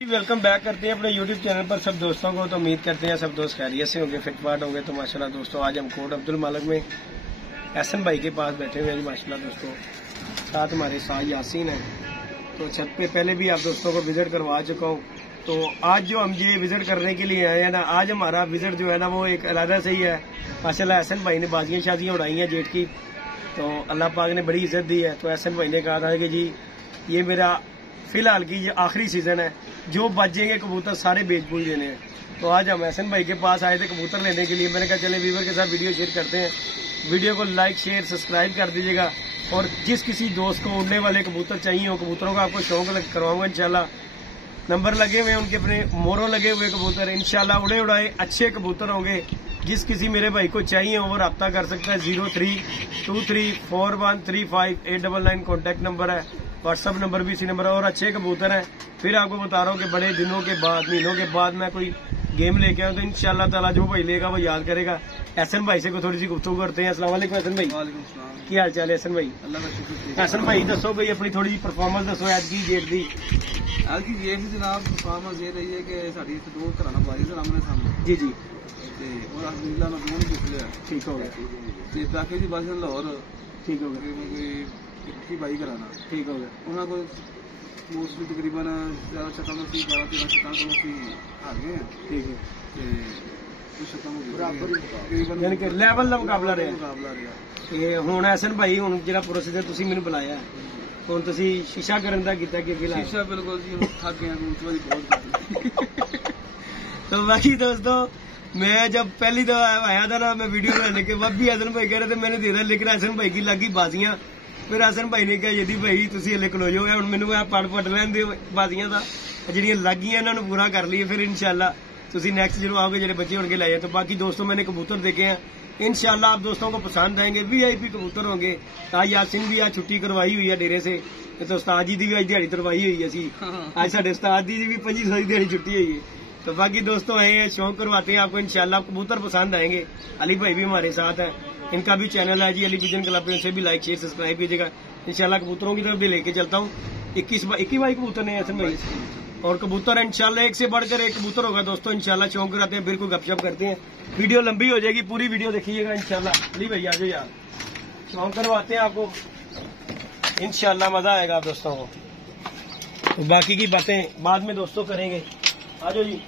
Welcome back करते हैं अपने YouTube चैनल पर सब दोस्तों को। तो उम्मीद करते हैं सब दोस्त खैरियत से होंगे, फिटफाट होंगे। तो माशाल्लाह दोस्तों आज हम कोट अब्दुल मालिक में एहसन भाई के पास बैठे हुए हैं माशाल्लाह दोस्तों। साथ हमारे साथ यासीन है। तो छत पे पहले भी आप दोस्तों को विजिट करवा चुका हूँ। तो आज जो हम ये विजिट करने के लिए आए हैं ना, आज हमारा विजिट जो है ना वो एक अलग से ही है। माशाल्लाह एहसन भाई ने बाजियाँ शादियाँ उड़ाई हैं जेठ की, तो अल्लाह पाक ने बड़ी इज्जत दी है। तो एहसन भाई ने कहा था कि जी ये मेरा फिलहाल की ये आखिरी सीजन है, जो बचेंगे कबूतर सारे बेच बूझ देने हैं। तो आज हम एहसन भाई के पास आए थे कबूतर लेने के लिए। मैंने कहा चले व्यूवर के साथ वीडियो शेयर करते हैं। वीडियो को लाइक शेयर सब्सक्राइब कर दीजिएगा। और जिस किसी दोस्त को उड़ने वाले कबूतर चाहिए हो, कबूतरों का आपको शौक करवाऊंगा इंशाल्लाह। नंबर लगे हुए हैं उनके, अपने मोरों लगे हुए कबूतर इंशाल्लाह उड़े उड़ाए अच्छे कबूतर होंगे। जिस किसी मेरे भाई को चाहिए हो वो रब्ता कर सकता है। 0323413589 कॉन्टेक्ट नंबर है। व्हाट्सअप नंबर भी इसी नंबर है। और अच्छे कबूतर हैं। फिर आपको बता रहा हूँ कि बड़े दिनों के बाद, महीनों के बाद मैं कोई गेम लेके आऊँ तो इंशाल्लाह ताला जो भाई लेगा वो याद करेगा। एहसन भाई से को थोड़ी सी गुफ्तगू करते हैं। अस्सलाम वालेकुम एहसन भाई। क्या हाल चाल है एहसन भाई? अल्लाह का शुक्र। एहसन भाई दसो भाई अपनी थोड़ी परफॉर्मेंस दसो आज की जेट दी। आज की ये भी जनाब परफॉर्मेंस ये रही है कि साड़ी दो घराना बाजी से आमने सामने जी जी और अल्हम्दुलिल्लाह मैं दोनों जीत लिया। ठीक हो गया। ते बाकी जी बाजी लाहौर ठीक हो गया। की बाई कराना ठीक हो गया। उन्होंने को मोस्टली तकरीबन 11 शतम से 12-13 शतम से आ गए हैं। ठीक है। यानी कि लेवल का मुकाबला रहा। रहा ये हुण एहसन भाई हुण जिहड़ा प्रोसीजर तुसीं मैनूं बुलाया है, हुण तुसीं शीशा करन दा कीता कि अगे लाया? शीशा बिल्कुल जी थक गए हैं बहुत। तो बाकी दोस्तों मैं जब पहली दफा आया था ना, मैं वीडियो बनाने के बाद भी एहसन भाई कह रहे थे मैंने दे दिया, लेकिन एहसन भाई की लगी बाजियां। फिर एहसन भाई ने कहा यदि भाई तुसीं हले खलो जाओ हुण मैनूं पट लैण दिओ बाजियां दा, जिहड़ियां लगियां इन्हां नूं पूरा कर लईए। फिर इंशाल्लाह तुसीं नेक्स्ट जो आओगे जेडे बच्चे होंगे लाए। तो बाकी दोस्तों मैंने कबूतर देखे हैं, इंशाल्लाह आप दोस्तों को पसंद आएंगे। VIP कबूतर होंगे। आज यासिन भी आज छुट्टी करवाई हुई है डेरे से, तो उस्ताद जी की भी आज दिहाड़ी तरवाई हुई है। आज साढ़े उस्ताद जी भी 25 दिहाड़ी छुट्टी हुई है। तो बाकी दोस्तों आए हैं, शौक करवाते हैं आपको। इंशाल्लाह कबूतर पसंद आएंगे। अली भाई भी हमारे साथ है, इनका भी चैनल है जी अली विजन क्लब, इनसे भी लाइक शेयर सब्सक्राइब कीजिएगा। इंशाल्लाह कबूतरों की तरफ भी लेके चलता हूँ। 21 भाई कबूतर ने एहसन भाई, और कबूतर इंशाल्लाह एक से बढ़कर एक कबूतर होगा दोस्तों। इंशाल्लाह शौक कराते हैं, फिर कोई गपशप करते हैं। वीडियो लंबी हो जाएगी, पूरी वीडियो देखिएगा इंशाल्लाह। अली भाई आ जाओ यार, शौक करवाते हैं आपको, इंशाल्लाह मजा आएगा आप दोस्तों को। तो बाकी की बातें बाद में दोस्तों करेंगे। आ जाओ जी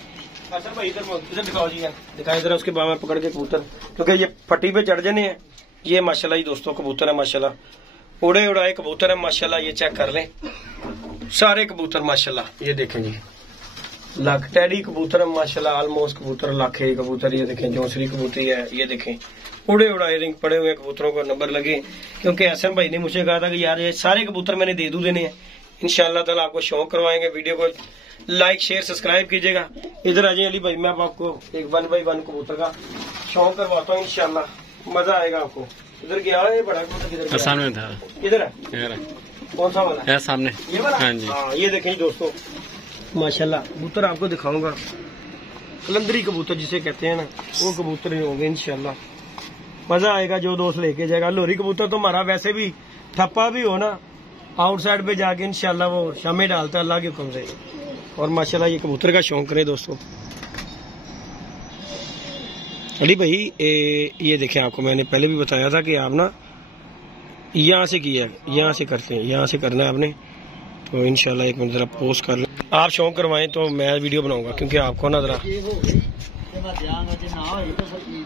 एहसन भाई, इधर दिखाओ जी यार, दिखाएं जरा। उसके बाद में पकड़ के कबूतर, क्योंकि ये फट्टी पे चढ़ जाने हैं। ये माशाल्लाह जी दोस्तों कबूतर है माशाल्लाह, उड़े उड़ाए कबूतर है माशाल्लाह। ये चेक कर लें सारे कबूतर माशाल्लाह। ये देखें जी लाख टैडी कबूतर है माशाल्लाह, ऑलमोस्ट कबूतर लाख है कबूतर। ये देखें जौसरी कबूतरी है। ये देखें उड़े उड़ाए रिंग पड़े हुए कबूतरों को नंबर लगे। क्योंकि एहसन भाई ने मुझे कहा था कि यार ये सारे कबूतर मैंने दे दूं देने हैं। इंशाल्लाह ताला आपको शौक करवाएंगे। वीडियो को लाइक शेयर सब्सक्राइब कीजिएगा। इधर आ जाइए अली भाई, मैं आपको एक 1 बाय 1 कबूतर का शौक करवाता हूँ। इंशाल्लाह मजा आएगा आपको। इधर गया है बड़ा कबूतर, किधर सामने था, इधर है कौन सा वाला है? सामने ये वाला। हाँ जी। हाँ ये देखें दोस्तों माशाल्लाह कबूतर आपको दिखाऊंगा। कलंदरी कबूतर जिसे कहते हैं ना, वो कबूतर ही होंगे इंशाल्लाह। मजा आएगा जो दोस्त लेके जाएगा। लोरी कबूतर तो हमारा वैसे भी ठप्पा भी हो ना, आउटसाइड पे जाके इंशाल्लाह वो शामें डालता है अल्लाह के हुक्म से। और माशाल्लाह ये कबूतर का शौक करें दोस्तों। अली भाई ये देखें, आपको मैंने पहले भी बताया था कि आप ना यहाँ से किया, यहाँ से करते हैं, यहाँ से करना है आपने। तो इंशाल्लाह एक मिनट जरा पोस्ट कर लें। आप शौक करवाएं तो मैं वीडियो बनाऊंगा, क्योंकि आपको ना जरा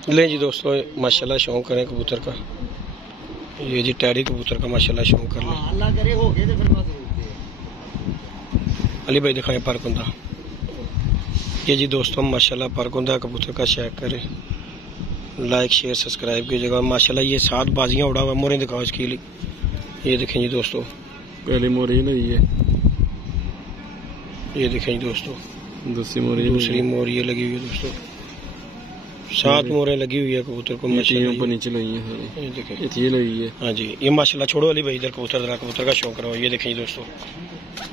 ले जी दोस्तों माशाल्लाह शौक करें कबूतर का। ये जी टैडी कबूतर का माशाल्लाह शौक कर लें। अली भाई दिखाएं परकुंदा। ये जी दोस्तों माशाल्लाह परकुंदा कबूतर का शेयर करें, लाइक शेयर सब्सक्राइब कीजिएगा। माशाल्लाह ये 7 बाजियां उड़ा हुआ। मोरे दिखाओ इसकी लिए। ये देखें जी दोस्तों, पहली मोरी लगी है। ये देखें जी दोस्तों, दूसरी मोरी ये लगी हुई है दोस्तों। 7 मोरें लगी हुई है कबूतर को माशाल्लाह। ऊपर नीचे लगी है, ये देखें ये लगी है। हाँ जी ये माशाल्लाह। छोड़ो अली भाई इधर कबूतर, जरा कबूतर का शौक करो। ये देखें जी दोस्तों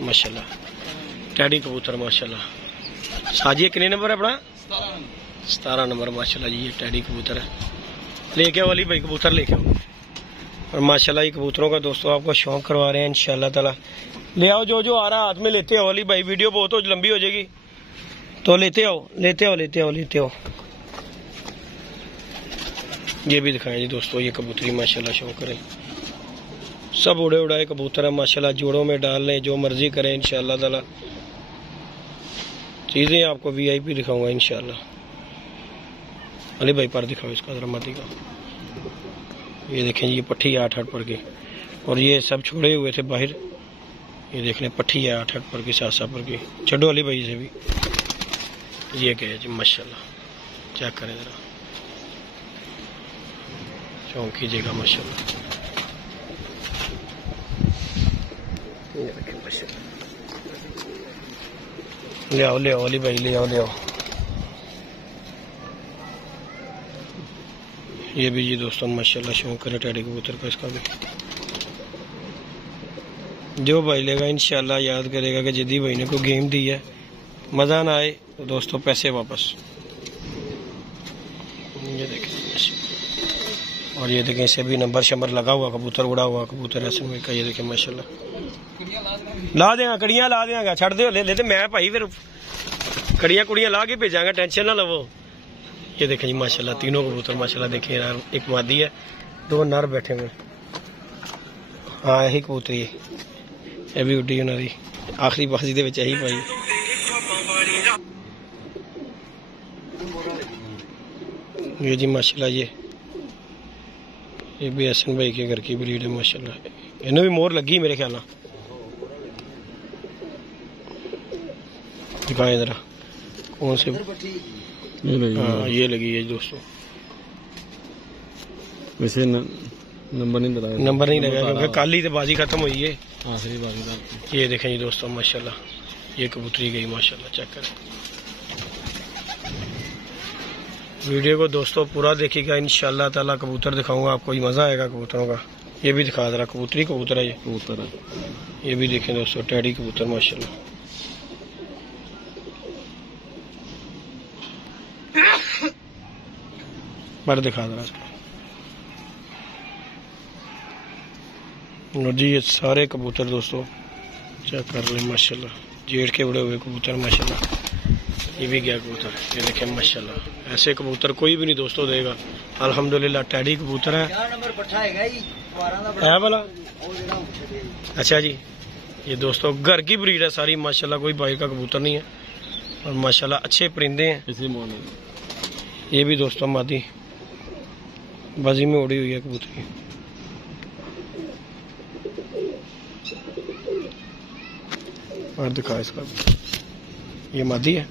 माशाल्लाह टैडी कबूतर माशाल्लाह। साजिए कितने नंबर है अपना? 17 नंबर माशाल्लाह जी। ये टैडी कबूतर है। लेके आओ अली भाई कबूतर लेके आओ। और माशाल्लाह ये कबूतरों का दोस्तों आपको शौक करवा रहे हैं इंशाल्लाह ताला। ले आओ, जो जो आ रहा हाथ में लेते आओ। अली भाई वीडियो बहुत लंबी हो जाएगी तो लेते आओ, लेते आओ, लेते आओ, लेते आओ। ये भी दिखाएं जी दोस्तों, ये कबूतरी माशाल्लाह शौक करें। सब उड़े उड़ाए कबूतर है माशाल्लाह, जोड़ों में डाल लें, जो मर्जी करें इंशाल्लाह ताला। चीज़ें आपको VIP दिखाऊंगा इंशाल्लाह। अली भाई पर दिखाओ इसका जरा मादी का। ये देखें ये पट्टी है 8-8 पर की, और ये सब छोड़े हुए थे बाहर। ये देख लें पट्टी है 8-8 पर की, 7-7 पर की। छड़ो अली भाई से भी। ये क्या है जी माशाल्लाह, चेक करें जरा, शौक कीजिएगा माशाल्लाह। ये देखें माशाल्लाह। ले आओ, ले आओ अली भाई, ले आओ, ले आओ। ये भी जी दोस्तों माशाल्लाह शौक करे टैडी कबूतर का। इसका भी जो भाई लेगा इंशाल्लाह याद करेगा कि जिद्दी भाई ने कोई गेम दी है, मज़ा ना आए तो दोस्तों पैसे वापस। ये देखें माशाल्लाह, और ये देखें इसे भी नंबर शंबर लगा हुआ कबूतर, उड़ा हुआ कबूतर ऐसे में का। ये देखें माशाल्लाह, ला देंगा कड़ियाँ, ला देंगा, छड़ दो ले लेते। मैं भाई फिर कड़ियाँ कुड़ियाँ ला के भेजांगा, टेंशन ना लवो। ये देखें जी माशाल्लाह तीनों कबूतर माशाल्लाह देखें यार, एक मादी है, 2 नर बैठे हुए। हाँ यही कबूतरी है, ये भी उड्डी उन्होंने आखिरी बाजी दे विच यही पाई। ये जी माशाल्लाह ये भी हसन भाई के घर की ब्रीड है माशाल्लाह। इन्हें भी मोर लगी मेरे ख्याल में। दिखाए जरा कौन से। हाँ ये लगी है दोस्तों। वैसे नंबर नहीं लगाया, नंबर नहीं लगा क्योंकि कल ही तो बाजी खत्म हुई है, आखिरी बाजी का। ये देखें जी दोस्तों माशाल्लाह, ये कबूतरी गई माशाल्लाह, चेक करें। वीडियो को दोस्तों पूरा देखिएगा इंशाल्लाह ताला, कबूतर दिखाऊंगा आपको, मजा आएगा कबूतरों का। ये भी दिखा दे, कबूतरी कबूतर है, ये कबूतर है। ये भी देखें दोस्तों टैडी कबूतर माशाल्लाह। पर दिखा दे जी, ये सारे कबूतर दोस्तों चेक कर लें माशाल्लाह, जेठ के बड़े हुए कबूतर माशाल्लाह। ये भी गया कबूतर, ये देखें माशाल्लाह। ऐसे कबूतर कोई भी नहीं दोस्तों देगा अल्हम्दुलिल्लाह। टैडी कबूतर है भला। अच्छा जी, ये दोस्तों घर की ब्रीड है सारी माशाल्लाह, कोई बाहर का कबूतर नहीं है, और माशाल्लाह अच्छे परिंदे हैं। ये भी दोस्तों मादी बाजी में उड़ी हुई है कबूतरी। और दिखा इसका, ये मादी है।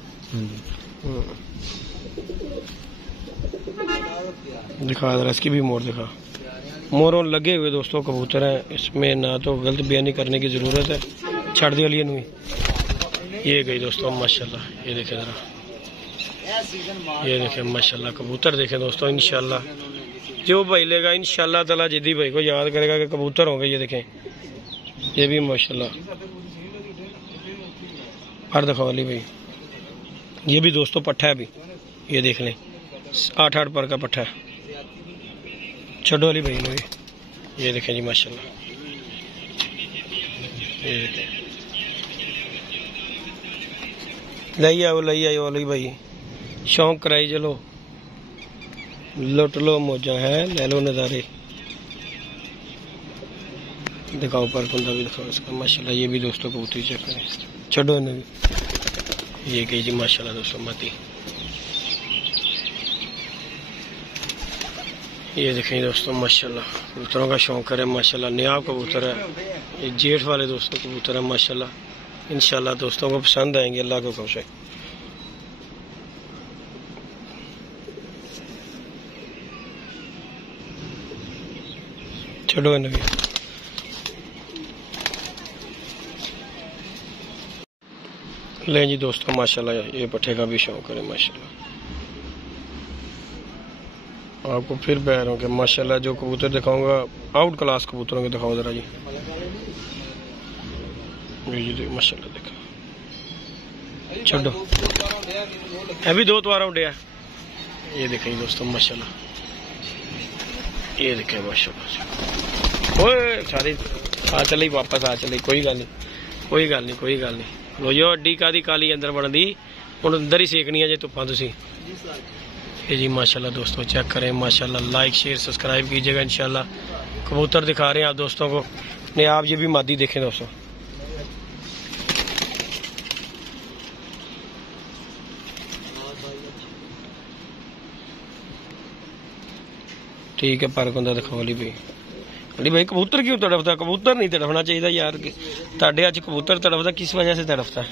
दिखा जरा इसकी भी मोर दिखा। मोरों लगे हुए दोस्तों कबूतर हैं, इसमें ना तो गलत बयानी करने की जरूरत है। छड़ दिया लिए नहीं। ये गई दोस्तों माशाल्लाह, ये देखें जरा, ये देखें माशाल्लाह कबूतर देखें दोस्तों। इंशाल्लाह जो भाई लेगा इंशाल्लाह ताला जिद्दी भाई को याद करेगा कि कबूतर होंगे। ये देखें ये भी माशाल्लाह। पर दिखाओ अली भाई, ये भी दोस्तों पट्ठा है अभी, ये देख लें 8-8 पर का पट्ठा है। छोड़ो अली भाई ने भी, ये देखें जी माशाल्लाह। ये देखें, लाई आओ अली भाई, शौक कराई चलो, लुट लो मौजा है, ले लो नज़ारे। दिखाओ पर कुंदा भी दिखाओ इसका माशाल्लाह। ये भी दोस्तों कबूतरी चेक करें, छोड़ो इन्हें भी। ये गई जी माशाल्लाह दोस्तों मादी। ये देखें दोस्तों माशाल्लाह, कबूतरों का शौक है माशाल्लाह। नयाब कबूतर है, ये जेठ वाले दोस्तों कबूतर है माशाल्लाह। इंशाल्लाह दोस्तों को पसंद आएंगे, अल्लाह को खुश है। छोड़ो इन्हें भी। ले जी दोस्तों माशाल्लाह, ये पट्ठे का भी शौक है माशाल्लाह। आपको फिर बह रहा हूँ कि माशाल्लाह जो कबूतर दिखाऊंगा आउट क्लास कबूतरों के दिखाओ जरा जी। जी माशाल्लाह देखो, छोड़ो अभी 2 द्वारा उड़िया। ये देखें दोस्तों माशाल्लाह, ये देखें माशाल्लाह। ओए सारी आ चली वापस आ चली, कोई गल नहीं कोई गल नहीं कोई गल नहीं। लो जो अड्डी कादी काली अंदर बनदी हुण अंदर ही सेकनी है जे धुप्पां तुसीं। ये जी माशाल्लाह दोस्तों चेक करें माशाल्लाह, लाइक शेयर सब्सक्राइब कीजिएगा इंशाल्लाह। कबूतर दिखा रहे हैं आप दोस्तों को, नहीं आप ये भी मादी देखें दोस्तों। ठीक है पर को दिखाओ अली भाई। अली भाई कबूतर क्यों तड़फता? कबूतर नहीं तड़फना चाहिए यार, ताड़े अच कबूतर तड़फता किस वजह से तड़फता है?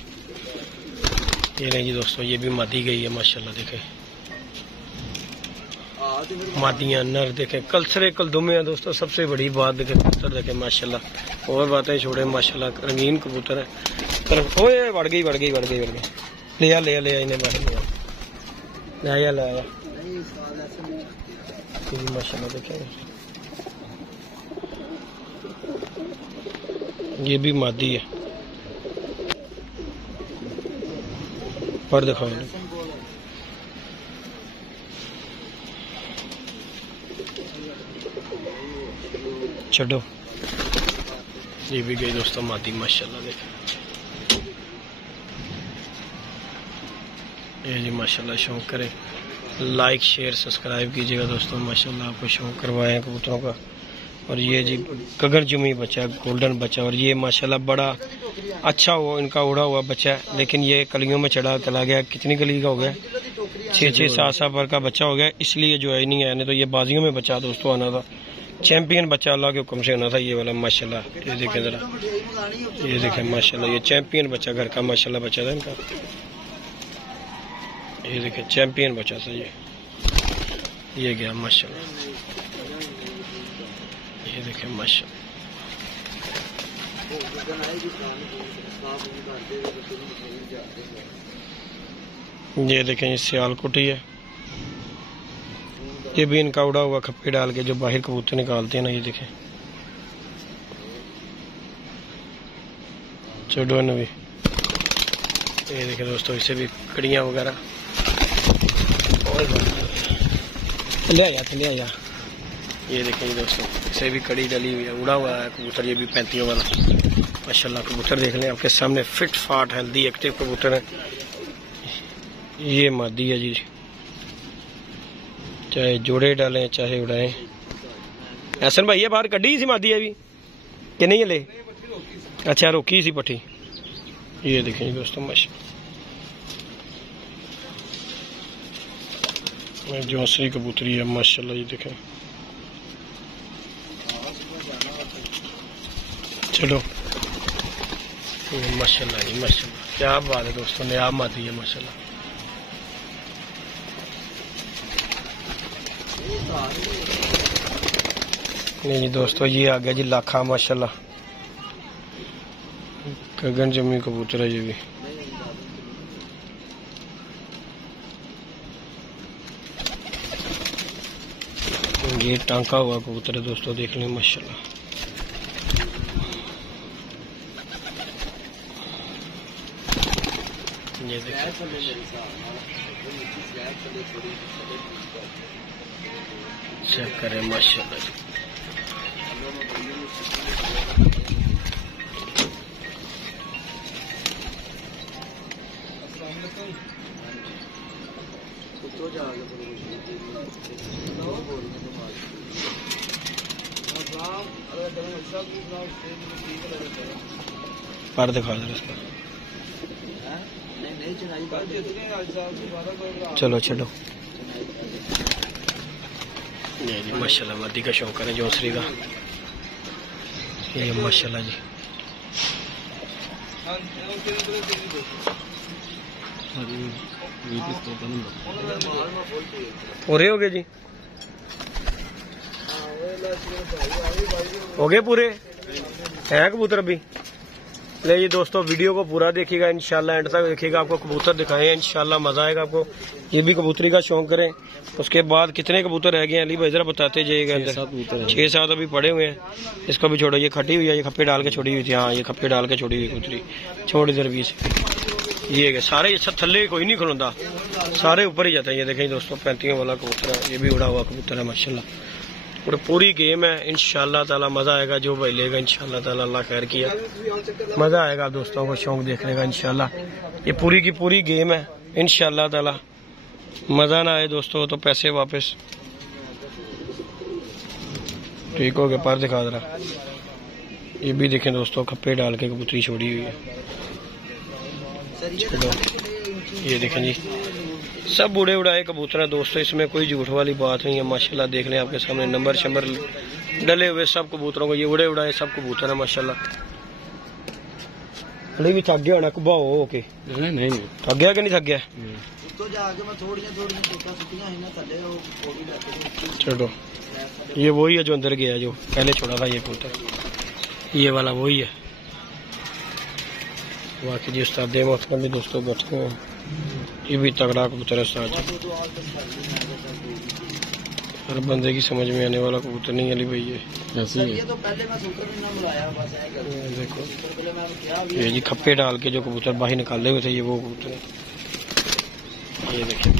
ये नहीं जी दोस्तों, ये भी मादी गई है माशाल्लाह। देखें मादियां नर देखें, कलसरे कलदुमे हैं दोस्तों। सबसे बड़ी बात देखें कबूतर देखें माशाल्लाह, और बातें छोड़े माशाल्लाह, रंगीन कबूतर है। ओए बढ़ गई ले आ इन्हें ले आया माशाल्लाह। देखें ये भी मादी है, पर दिखाओ छोड़ो। ये भी गई दोस्तों मादी माशाल्लाह। देखें ये जी माशाल्लाह, शौक करें लाइक शेयर सब्सक्राइब कीजिएगा दोस्तों माशाल्लाह। आपको शौक करवाए हैं कबूतरों का। और ये जी गगनजुमी बच्चा, गोल्डन बच्चा, और ये माशाल्लाह बड़ा अच्छा हो इनका उड़ा हुआ बच्चा है, लेकिन ये कलियों में चला गया। कितनी कली का हो गया? 6-7 पर का बच्चा हो गया, इसलिए जो है नहीं आया, नहीं तो ये बाजियों में बच्चा दोस्तों आना था। चैंपियन बच्चा अल्लाह के हुक्म से होना था ये वाला माशाल्लाह। ये देखें जरा, ये देखें माशाल्लाह, ये चैंपियन बच्चा घर का माशाल्लाह बच्चा था इनका। ये देखें चैंपियन बच्चा था ये गया माशाल्लाह। ये देखें माशाल्लाह, ये देखें ये सियालकोटी है। ये भी इनका उड़ा हुआ खप्पे डाल के जो बाहर कबूतर निकालते हैं ना, ये देखें छोड़ो न भी। ये देखें दोस्तों, इसे भी कड़ियाँ वगैरह ले आया। ये देखें दोस्तों, इसे भी कड़ी डली हुई है, उड़ा हुआ है कबूतर। ये भी 35 वाला माशाल्लाह कबूतर देख लें आपके सामने, फिट फाट हेल्दी एक्टिव कबूतर है। ये मादी है जी, चाहे जोड़े डालें चाहे उड़ाएं। एहसन भाई ये बाहर कड्डी सी मादी है भी कि नहीं ले? अच्छा रोकी सी पट्टी। ये देखें जी दोस्तों माशाल्लाह, जौसरी कबूतरी है माशाल्लाह। ये देखें चलो माशाल्लाह जी माशाल्लाह, क्या बात है दोस्तों, नया मादी है माशाल्लाह। नहीं जी दोस्तों, ये आ गया जी लाखा माशाल्लाह, गगन जमी कबूतर है ये भी। ये टांका हुआ कबूतर है दोस्तों, देख लें माशाल्लाह। ये चेक करें माशाल्लाह। पर दिखा दे इसका, चलो छोड़ो। ये जी माशाल्लाह मादी का शौक है जौसरी का, ये माशाल्लाह जी। पूरे हो गए जी, हो गए पूरे हैं कबूतर अभी। ले जी दोस्तों, वीडियो को पूरा देखिएगा इंशाल्लाह, एंड तक देखिएगा, आपको कबूतर दिखाएं इंशाल्लाह, मजा आएगा आपको। ये भी कबूतरी का शौक करें। उसके बाद कितने कबूतर रह गए हैं अली भाई जरा बताते जाइएगा। 6-7 अभी पड़े हुए हैं, इसको भी छोड़ो। ये खटी हुई है, ये खप्पे डाल के छोड़ी हुई थी। हाँ ये खप्पे डाल के छोड़ी हुई कबूतरी, छोड़ इधर भी। ये गए सारे, अच्छा थल्ले कोई नहीं खलोंदा, सारे ऊपर ही जाता है। ये देखें दोस्तों 35 वाला कबूतर है, ये भी उड़ा हुआ कबूतर है माशाल्लाह। और पूरी गेम है, इंशाल्लाह ताला मजा आएगा। जो भाई लेगा इंशाल्लाह ताला, अल्लाह खैर किया, मजा आएगा दोस्तों को शौक देखने का इंशाल्लाह। ये पूरी की पूरी गेम है, इंशाल्लाह ताला मजा ना आए दोस्तों तो पैसे वापस। ठीक हो गया, पर दिखा दे रहा। ये भी देखें दोस्तों, खप्पे डाल के कबूतरी छोड़ी हुई है। चलो ये देखें जी, सब उड़े उड़ाए कबूतर है दोस्तों, इसमें कोई झूठ वाली बात नहीं है। माशाल्लाह देख लें आपके सामने, नंबर शंबर डले हुए सब कबूतरों को, ये उड़े उड़ाए सब कबूतर है माशाल्लाह। अरे भी थक गया होना कुबा हो के? नहीं थक गया कि नहीं थक गया? चलो ये वही है जो अंदर गया, जो पहले छोड़ा था ये कबूतर, ये वाला वही है। बाकी जी उस्ताद मोहतरम भी दोस्तों बैठे हैं, ये भी तगड़ा कबूतर है उस्ताद जी, हर बंदे की समझ में आने वाला कबूतर नहीं अली भाई। ये ऐसे ही देखो, ये जी खप्पे डाल के जो कबूतर बाहर निकाले हुए थे, ये वो कबूतर है। ये देखिए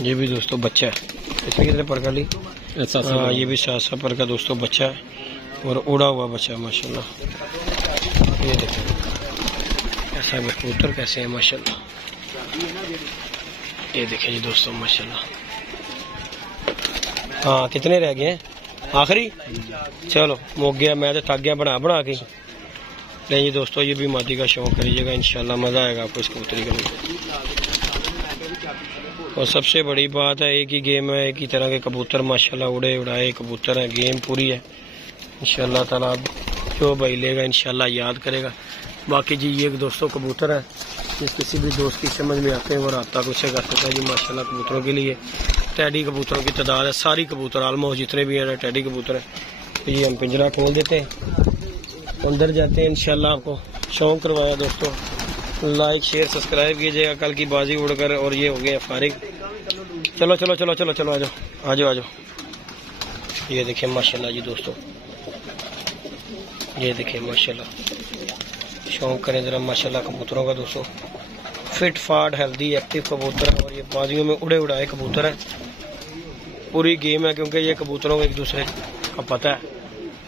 ये भी दोस्तों बच्चा है, इसमें कितने पर का ली? हाँ ये भी 700 पर का दोस्तों बच्चा है, और उड़ा हुआ बच्चा है माशाल्लाह। ये देखो ऐसा कबूतर कैसे है माशाल्लाह। ये देखें जी दोस्तों माशाल्लाह। हाँ कितने रह गए हैं आखिरी? चलो मुक गया, मैं तो थक गया बना बना के। नहीं दोस्तों, ये भी मादी का शौक करिएगा, इंशाल्लाह मजा आएगा आपको इस कबूतरी का। और सबसे बड़ी बात है, एक ही गेम है, एक ही तरह के कबूतर माशाल्लाह उड़े उड़ाए कबूतर है, गेम पूरी है इंशाल्लाह ताला। जो भाई लेगा इंशाल्लाह याद करेगा। बाकी जी ये दोस्तों कबूतर है, जिस किसी भी दोस्त की समझ में आते हैं वो रब्ता कुछ कर सकता है जी माशाल्लाह। कबूतरों के लिए टैडी कबूतरों की तादाद है, सारी कबूतर ऑलमोस्ट जितने भी हैं टैडी कबूतर है। तो ये हम पिंजरा खोल देते हैं, अंदर जाते हैं इंशाल्लाह। आपको शौक करवाया दोस्तों, लाइक शेयर सब्सक्राइब कीजिएगा। कल की बाजी उड़कर और ये हो गया फारिग। चलो चलो चलो चलो चलो आ जाओ आ जाओ आ जाओ। ये देखिए माशाल्लाह जी दोस्तों, ये देखिए माशाल्लाह, शौक करें जरा माशाल्लाह कबूतरों का दोस्तों। फिट फाट हेल्दी एक्टिव कबूतर है, और ये बाजियों में उड़े उड़ाए कबूतर है। पूरी गेम है क्योंकि ये कबूतरों को एक दूसरे का पता है,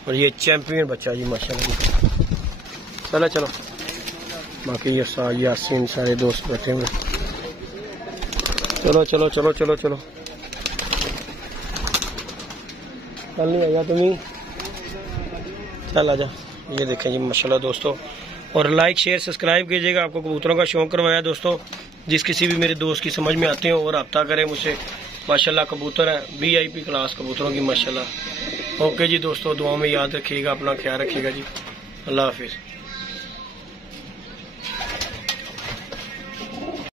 और ये चैंपियन बच्चा जी माशाल्लाह। चलो चलो, बाकी ये यासीन सारे दोस्त बैठे हुए। चलो चलो चलो चलो चलो, कल नहीं आया तुम्हें, चल आजा। ये देखें जी माशाल्लाह दोस्तों, और लाइक शेयर सब्सक्राइब कीजिएगा। आपको कबूतरों का शौक करवाया दोस्तों, जिस किसी भी मेरे दोस्त की समझ में आते हो और रब्ता करें मुझसे माशाल्लाह। कबूतर है VIP क्लास कबूतरों की माशाल्लाह। ओके जी दोस्तों, दुआ में याद रखिएगा, अपना ख्याल रखिएगा जी, अल्लाह हाफिज़।